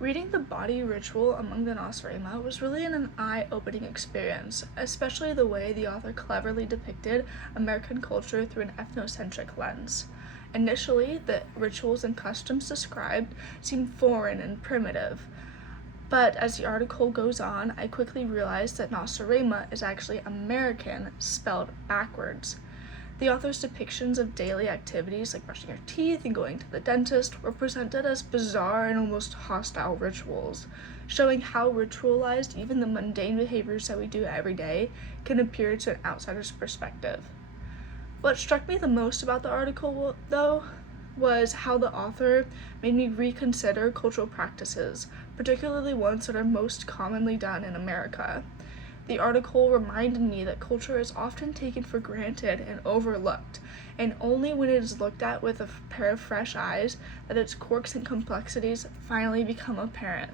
Reading the body ritual among the Nacirema was really an eye-opening experience, especially the way the author cleverly depicted American culture through an ethnocentric lens. Initially, the rituals and customs described seemed foreign and primitive, but as the article goes on, I quickly realized that Nacirema is actually American, spelled backwards. The author's depictions of daily activities like brushing your teeth and going to the dentist were presented as bizarre and almost hostile rituals, showing how ritualized even the mundane behaviors that we do every day can appear to an outsider's perspective. What struck me the most about the article, though, was how the author made me reconsider cultural practices, particularly ones that are most commonly done in America. The article reminded me that culture is often taken for granted and overlooked, and only when it is looked at with a pair of fresh eyes that its quirks and complexities finally become apparent.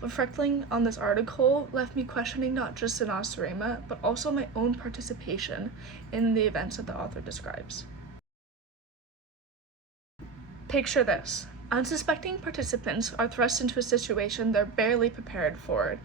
Reflecting on this article left me questioning not just the Nacirema, but also my own participation in the events that the author describes. Picture this. Unsuspecting participants are thrust into a situation they're barely prepared for.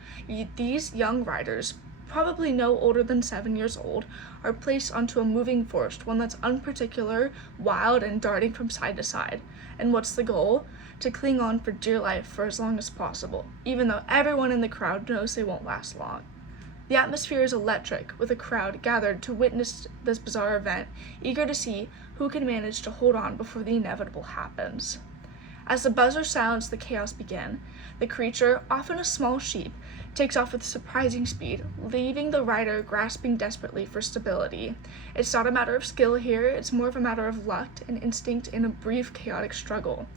These young riders, probably no older than 7 years old, are placed onto a moving forest, one that's unparticular, wild, and darting from side to side. And what's the goal? To cling on for dear life for as long as possible, even though everyone in the crowd knows they won't last long. The atmosphere is electric, with a crowd gathered to witness this bizarre event, eager to see who can manage to hold on before the inevitable happens. As the buzzer sounds, the chaos begins. The creature, often a small sheep, takes off with surprising speed, leaving the rider grasping desperately for stability. It's not a matter of skill here, it's more of a matter of luck and instinct in a brief, chaotic struggle.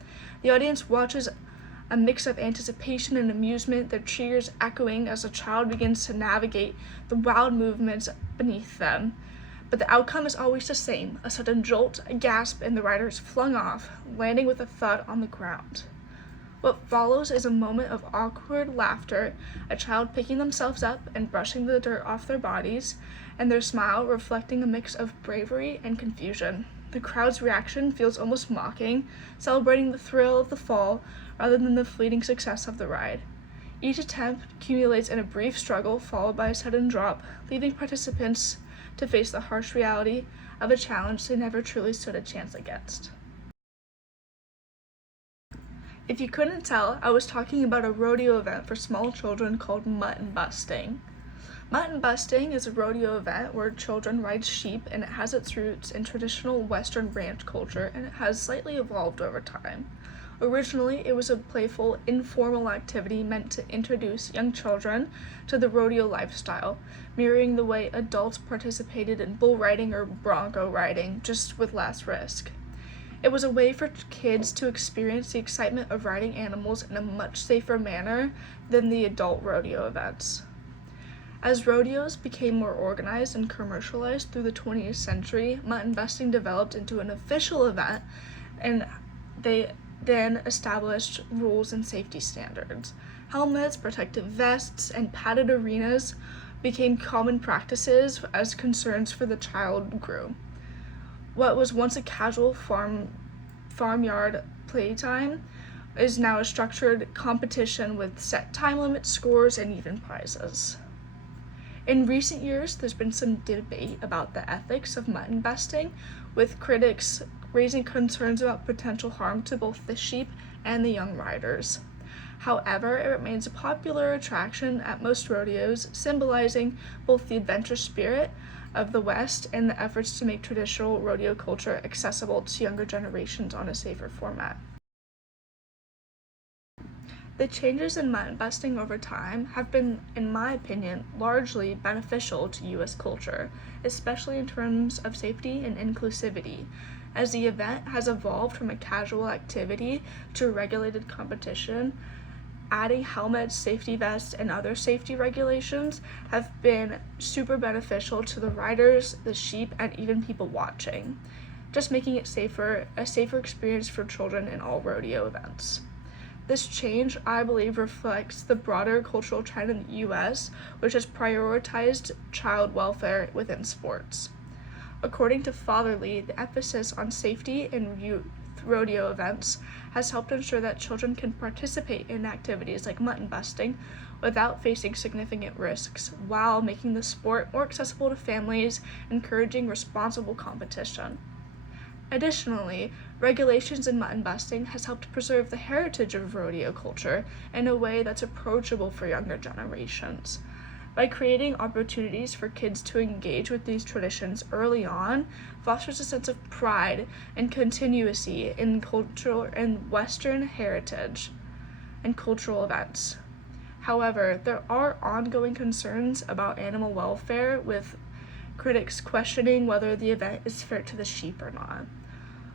The audience watches a mix of anticipation and amusement, their cheers echoing as the child begins to navigate the wild movements beneath them. But the outcome is always the same: a sudden jolt, a gasp, and the rider is flung off, landing with a thud on the ground. What follows is a moment of awkward laughter, a child picking themselves up and brushing the dirt off their bodies, and their smile reflecting a mix of bravery and confusion. The crowd's reaction feels almost mocking, celebrating the thrill of the fall rather than the fleeting success of the ride. Each attempt accumulates in a brief struggle followed by a sudden drop, leaving participants to face the harsh reality of a challenge they never truly stood a chance against. If you couldn't tell, I was talking about a rodeo event for small children called mutton busting. Mutton busting is a rodeo event where children ride sheep, and it has its roots in traditional Western ranch culture, and it has slightly evolved over time. Originally, it was a playful, informal activity meant to introduce young children to the rodeo lifestyle, mirroring the way adults participated in bull riding or bronco riding, just with less risk. It was a way for kids to experience the excitement of riding animals in a much safer manner than the adult rodeo events. As rodeos became more organized and commercialized through the 20th century, mutton busting developed into an official event, and they then established rules and safety standards. Helmets, protective vests, and padded arenas became common practices as concerns for the child grew. What was once a casual farmyard playtime is now a structured competition with set time limits, scores, and even prizes. In recent years, there's been some debate about the ethics of mutton busting, with critics raising concerns about potential harm to both the sheep and the young riders. However, it remains a popular attraction at most rodeos, symbolizing both the adventure spirit of the West and the efforts to make traditional rodeo culture accessible to younger generations on a safer format. The changes in mutton busting over time have been, in my opinion, largely beneficial to U.S. culture, especially in terms of safety and inclusivity, as the event has evolved from a casual activity to a regulated competition. Adding helmets, safety vests, and other safety regulations have been super beneficial to the riders, the sheep, and even people watching, just making it a safer experience for children in all rodeo events. This change, I believe, reflects the broader cultural trend in the U.S., which has prioritized child welfare within sports. According to Fatherly, the emphasis on safety and youth youth rodeo events has helped ensure that children can participate in activities like mutton busting without facing significant risks, while making the sport more accessible to families, encouraging responsible competition. Additionally, regulations in mutton busting has helped preserve the heritage of rodeo culture in a way that's approachable for younger generations. By creating opportunities for kids to engage with these traditions early on, fosters a sense of pride and continuity in cultural and Western heritage and cultural events. However, there are ongoing concerns about animal welfare, with critics questioning whether the event is fair to the sheep or not.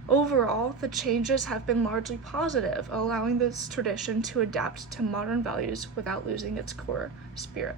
Overall, the changes have been largely positive, allowing this tradition to adapt to modern values without losing its core spirit.